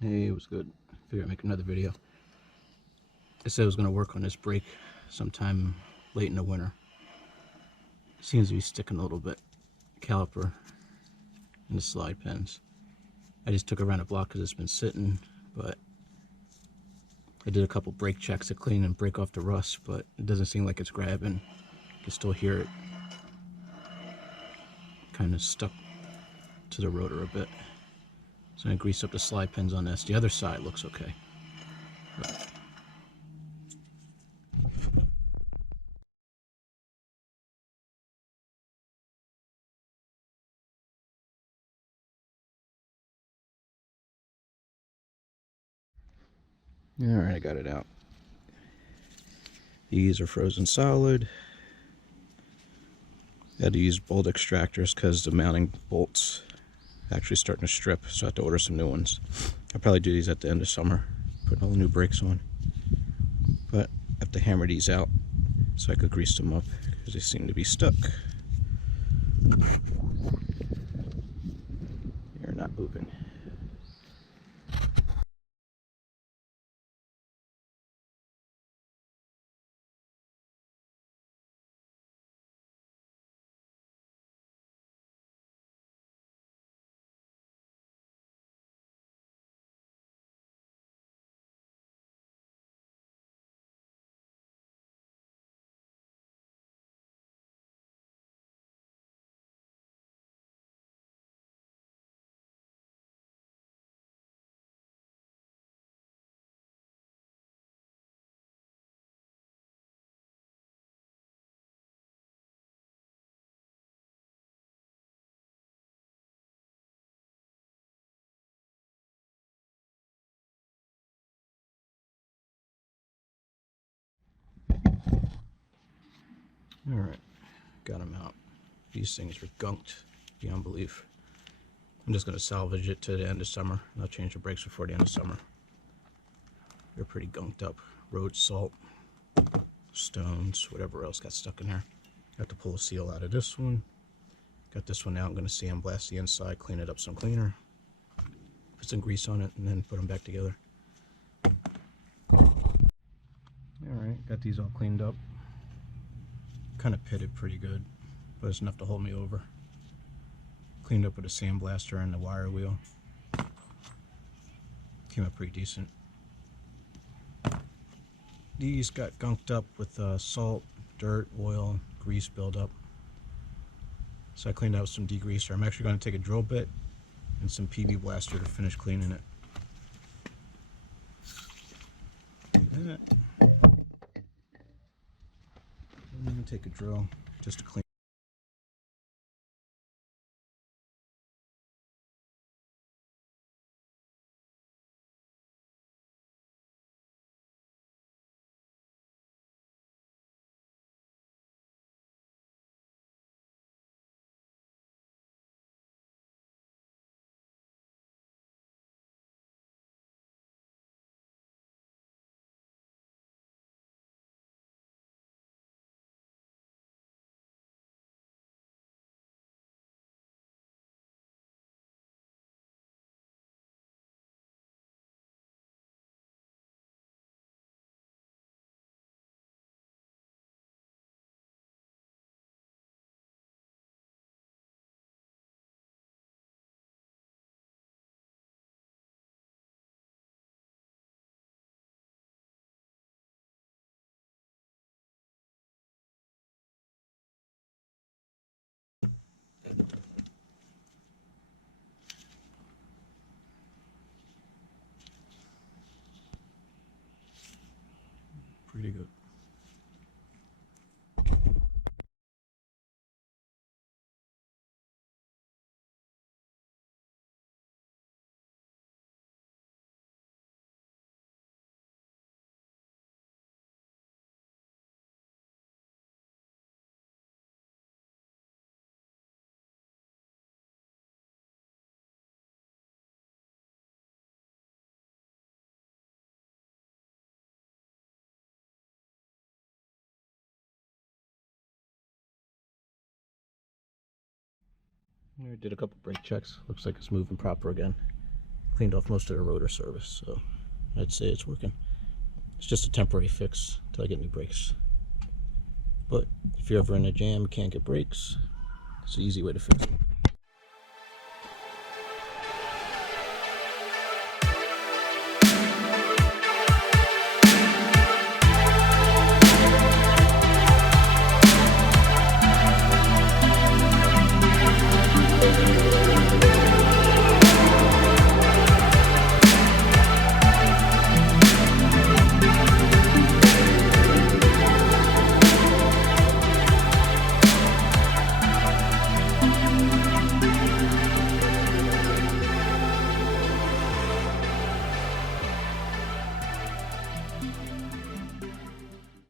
Hey, it was good. Figured I'd make another video. I said I was going to work on this brake sometime late in the winter. Seems to be sticking a little bit. Caliper and the slide pins. I just took it around the block because it's been sitting, but I did a couple brake checks to clean and break off the rust, but it doesn't seem like it's grabbing. You can still hear it kind of stuck to the rotor a bit. So I'm going to grease up the slide pins on this. The other side looks okay. But alright, I got it out. These are frozen solid. I had to use bolt extractors because the mounting bolts actually starting to strip, so I have to order some new ones. I'll probably do these at the end of summer, putting all the new brakes on. But I have to hammer these out so I could grease them up because they seem to be stuck. They're not moving. Alright, got them out. These things are gunked beyond belief. I'm just going to salvage it to the end of summer, and I'll change the brakes before the end of summer. They're pretty gunked up. Road salt, stones, whatever else got stuck in there. Got to pull a seal out of this one. Got this one out. I'm going to sandblast the inside, clean it up some cleaner, put some grease on it, and then put them back together. Alright, got these all cleaned up. Kind of pitted pretty good, but it's enough to hold me over. Cleaned up with a sandblaster and the wire wheel. Came up pretty decent. These got gunked up with salt, dirt, oil, grease buildup. So I cleaned out with some degreaser. I'm actually going to take a drill bit and some PB blaster to finish cleaning it. I'm going to take a drill just to clean. Pretty good. I did a couple brake checks. Looks like it's moving proper again. Cleaned off most of the rotor surface, so I'd say it's working. It's just a temporary fix until I get new brakes. But if you're ever in a jam, can't get brakes, it's an easy way to fix it.